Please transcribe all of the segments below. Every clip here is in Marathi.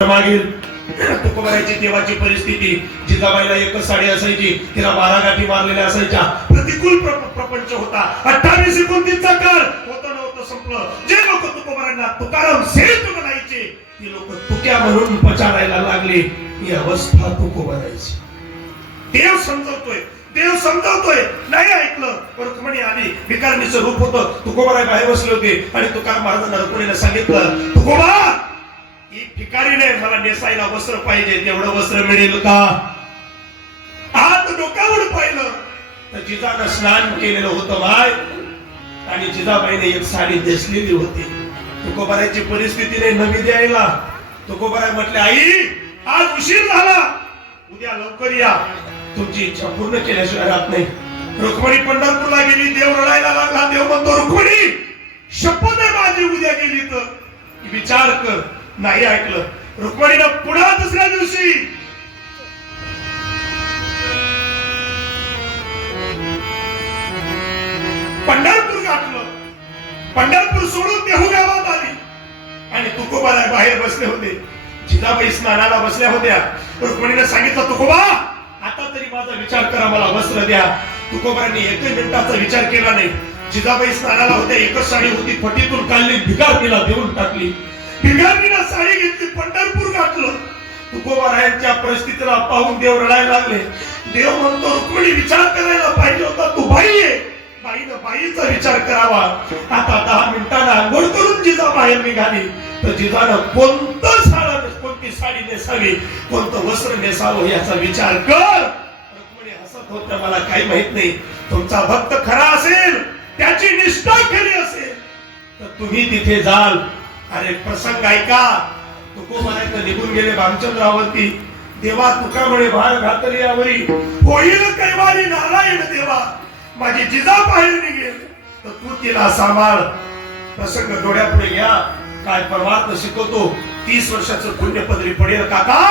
मागील तुकोबारायची देवाची परिस्थिती जिजाबाईला एकच साडी असायची तिला बारा गाठी मारलेल्या असायच्या. प्रतिकूल प्रपंच होता. अठ्ठावीस एकोणतीसचा काळ होतं नव्हतं संपलं. जे लोक तुकोबारांना तुकाराम सेठ म्हणायचे ती लोक तुक्या म्हणून पचारायला लागले. ही अवस्था तुकोबारायची. देव समजवतोय. देव समजवतोय. नाही ऐकलं. परत म्हणे आली. विकारणीचं रूप होतं. तुकोबाराय बाहेर बसले होते आणि तुकाराम महाराजांना रुक्मिणीला सांगितलं तुकोबा ही भिकारीने मला नेसायला वस्त्र पाहिजे तेवढं वस्त्र मिळेल का? आत डोक्यावर पाहिलं तर जिजानं स्नान केलेलं होतं बाय. आणि जिजाबाईने एक साडी नेसलेली होती. तुकोबारायची परिस्थिती नाही नवी द्यायला. तुकोबाराय म्हटले आई आज उशीर झाला. उद्या लवकर या. तुमची इच्छा पूर्ण केल्याशिवाय राहत नाही. रुक्मणी पंढरपूरला गेली देव रडायला लागला. देव म्हणतो रुक्मणी शपथ आहे माझी उद्या गेली तर. विचार कर. नाही ऐकलं. रुक्मिणीनं पुन्हा दुसऱ्या दिवशी पंढरपूर गाठलं. पंढरपूर सोडून देहू गावात आली. आणि तुकोबाला बाहेर बसले होते. जिजाबाई स्नानाला बसल्या होत्या. रुक्मिणीने सांगितलं तुकोबा आता तरी माझा विचार करा मला वस्त्र द्या. तुकोबारांनी एक मिनिटाचा विचार केला नाही. जिजाबाई स्नानाला होत्या एकच साडी होती फटीतून काढली भिगारणीला देऊन टाकली. भिगारणीला साडी घेतली पंढरपूर गाठलं तुकोबारायांच्या परिस्थितीला पाहून देव रडायला लागले. देव म्हणतो रुक्मिणी विचार करायला पाहिजे होता. तू बाई आहे. बाईनं बाईचा विचार करावा. आता दहा मिनिटांना आंघोळ करून जिजा बाहेर निघाली. तर जिजानं कोणतं साडा कोणती साडी नेसावी कोणतं वस्त्र नेसावं याचा विचार कर. रुक्मिणी हसत होत्या मला काही माहीत नाही. तुमचा भक्त खरा असेल त्याची निष्ठा खरी असेल. तर तुम्ही तिथे जाल. अरे प्रसंग ऐका. तुको म्हणायचं निघून गेले भामचंद्रावरती देवा तुका म्हणे भार घातली यावरी होईल कैवारी नारायण देवा. माझी जिजा बाहेर निघेल. तर तू तिला सांभाळ. प्रसंग डोळ्यापुढे घ्या. काय परमात्म शिकवतो. तीस वर्षाचं पुण्यपदरी पडेल काका.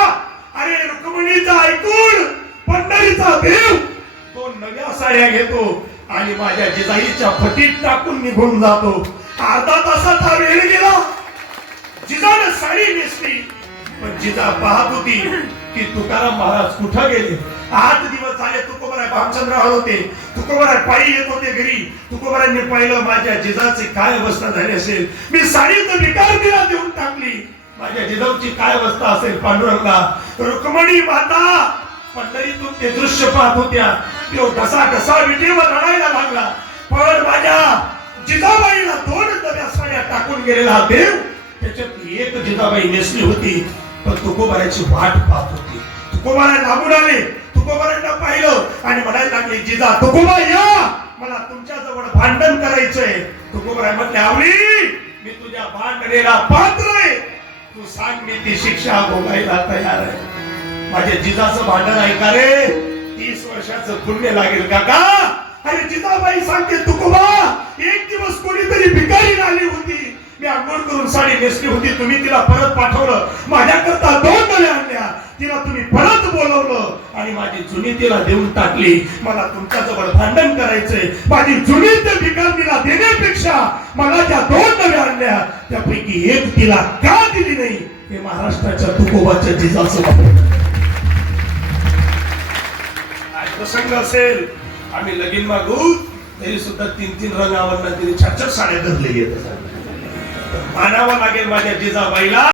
अरे रुक्मिणीचा ऐकून पंढरीचा देव तो नव्या साड्या घेतो आणि माझ्या जिजाईच्या फटीत टाकून निघून जातो. अर्धा तासाचा वेळ गेला. जिजाने साडी नेसली. पण जिजा पाहत होती की तुकाराम महाराज कुठं गेले? आठ दिवस झाले तुकोबराय भामचंद्रावर होते. तुकोबराय पायी येत होते घरी. तुकोबरायांनी पाहिलं माझ्या जिजाची काय अवस्था झाली असेल? मी साडी तर विकार दिला देऊन टाकली. माझ्या जिजाऊची काय अवस्था असेल पांडुरंगा? रुक्मणी माता! पंढरीतून ते दृश्य पाहत होत्या. तो घसा घसा विटेवर रडायला लागला. पण माझ्या जिजाबाईला दोन नव्या साड्या टाकून गेलेला देव त्याच्यातली एक जिजाबाई नेसली होती पण तुकोबाऱ्याची वाट पाहत होती. तुकोबारा लागून आले. तुकोबारांना पाहिलं आणि म्हणायला लागले जिजा तुकोबा या! मला तुमच्या जवळ भांडण करायचंय. तुकोबाऱ्या म्हटले आवडी मी तुझ्या भांडणेला पात्र आहे. तू सांग मी ती शिक्षा भोगायला तयार आहे. माझ्या जिजाचं भांडण ऐका रे? तीस वर्षाचं पुण्य लागेल काका अरे जिजाबाई सांगते तुकोबा साडी नेसली होती तुम्ही तिला परत पाठवलं. माझ्याकरता दोन नव्या आणल्या. तिला तुम्ही परत बोलवलं आणि माझी जुनी तिला देऊन टाकली. मला तुमच्या जवळ भांडण करायचंय. माझी जुनी ते भिकारीला देण्यापेक्षा मला त्या दोन नव्या आणल्या. त्यापैकी एक तिला का दिली नाही हे महाराष्ट्राच्या तुकोबाच्या जिजाचं प्रसंग असेल? आम्ही लगीन मागू. तरी सुद्धा तीन तीन रंगावर तिने चार चार साड्या येत आहेत. मानावं लागेल माझ्या जिजाबाईला.